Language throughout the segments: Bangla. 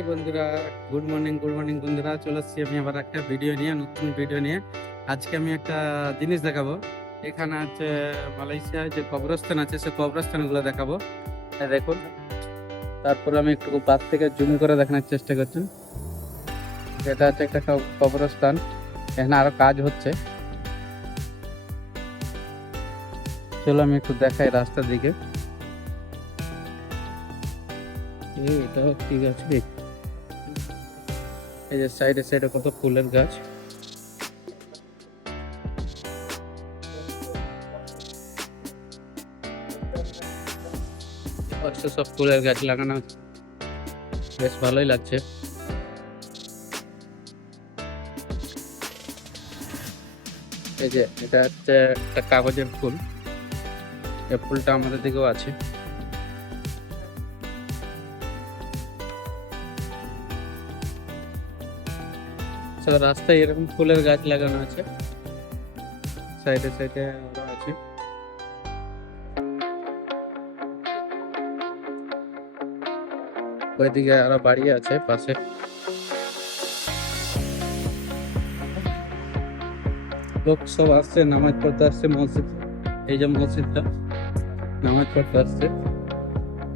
হাই বন্ধুরা, গুড মর্নিং বন্ধুরা। চলে আসছি আমি আবার একটা ভিডিও নিয়ে, নতুন ভিডিও নিয়ে। আজকে আমি একটা জিনিস দেখাবো। এখানে আছে মালয়েশিয়ায় যে কবরস্থান আছে, সে কবরস্থানগুলো দেখাবো। এই দেখুন, তারপর আমি একটু পাশ থেকে জুম করে দেখানোর চেষ্টা করছি। এটা হচ্ছে একটা কবরস্থান, এখানে আরো কাজ হচ্ছে। চলো আমি একটু দেখাই রাস্তার দিকে। এটা ঠিক আছে, এই যে সাইডে সাইডে কত ফুলের গাছ। পাশে সব ফুলের গাছ লাগানো আছে, বেশ ভালোই লাগছে। এই যে এটা হচ্ছে একটা কাগজের ফুল, এই ফুলটা আমাদের দিকেও আছে। সব রাস্তায় এরকম ফুলের গাছ লাগানো আছে, সাইডে সাইডে ওরা আছে। ওইদিকে আরো বাড়ি আছে পাশে। লোক সব আসছে, নামাজ পড়তে আসছে মসজিদ। এই যে মসজিদটা, নামাজ পড়তে আসছে।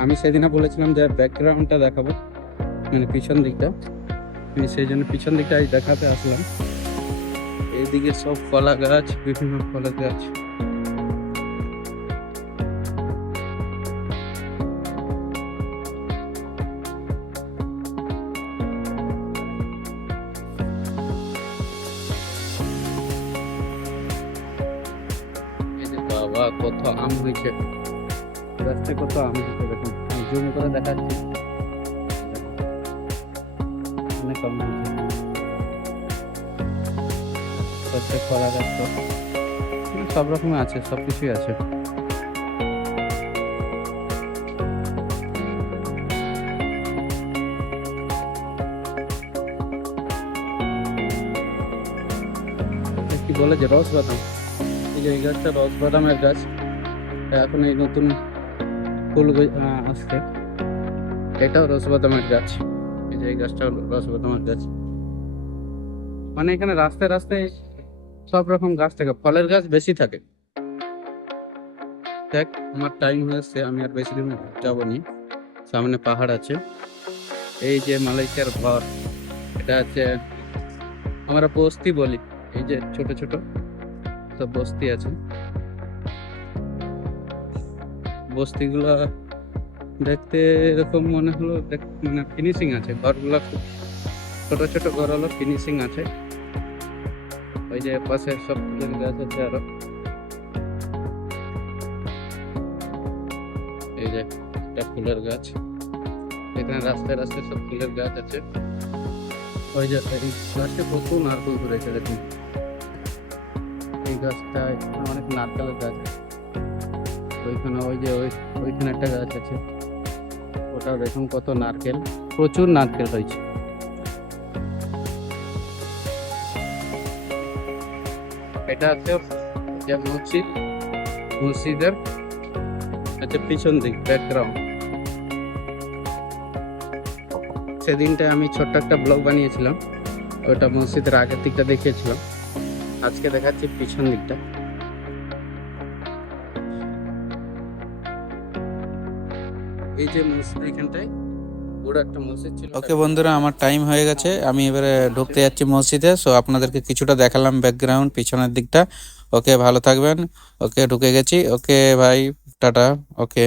আমি সেদিনে বলেছিলাম যে ব্যাকগ্রাউন্ডটা দেখাবো, মানে পিছন দিকটা। আমি সেই জন্য পিছন দিকটা দেখাতে আসলাম। এইদিকে সব কলা গাছ, বিভিন্ন ফলের গাছ। এই যে বাবা, কত আম হয়েছে রাস্তায়, কত আম হয়েছে দেখুন। আমি জুম করে দেখাচ্ছি, অনেক আম হয়েছে। প্রত্যেক কলা গাছ তো মানে সব রকমের আছে, সব কিছুই আছে। এটা কি বলে যে রস বাদাম। এই যে এই গাছটা রস বাদামের গাছ, এখন এই নতুন ফুল আসছে। এটাও রস বাদামের গাছ। এই যে এই গাছটা হলো রস বাদামের গাছ। মানে এখানে রাস্তায় রাস্তায় সব রকম গাছ থাকে, ফলের গাছ বেশি থাকে। দেখ, আমার টাইম হয়েছে, আমি আর বেশি দিন যাবো নি। সামনে পাহাড় আছে। এই যে মালয়েশিয়ার ঘর, এটা হচ্ছে আমরা বস্তি বলি। এই যে ছোট ছোট সব বস্তি আছে। বস্তিগুলো দেখতে এরকম মনে হলো, মানে ফিনিশিং আছে ঘরগুলো, খুব ছোট ছোট ঘর হলো, ফিনিশিং আছে। ওই যে পাশে সব ফুলের গাছ আছে আরো। এই যে একটা ফুলের গাছ, এখানে রাস্তায় রাস্তায় সব ফুলের গাছ আছে। ওই যে এই গাছটা প্রচুর নারকেল ধরেছে দেখুন। এই গাছটা অনেক নারকেলের গাছ। ওইখানে ওই যে ওইখানে একটা গাছ আছে, ওটা দেখুন কত নারকেল, প্রচুর নারকেল হয়েছে। এটা আছে যে মসজিদ, মসজিদের আচ্ছা পিছন দিক ব্যাকগ্রাউন্ড। সেদিনটা আমি ছোট্ট একটা ব্লগ বানিয়েছিলাম, ওটা মসজিদের আগের দিকটা দেখিয়েছিলাম। আজকে দেখাচ্ছি পিছন দিকটা। এই যে মসজিদ, এখানটায় বড় একটা মসজিদ ছিল। ওকে বন্ধুরা, আমার টাইম হয়ে গেছে, আমি এবারে ঢুকতে যাচ্ছি মসজিদে। সো আপনাদেরকে কিছুটা দেখালাম ব্যাকগ্রাউন্ড, পিছনের দিকটা। ওকে, ভালো থাকবেন। ওকে, ঢুকে গেছি। ওকে ভাই, টাটা। ওকে।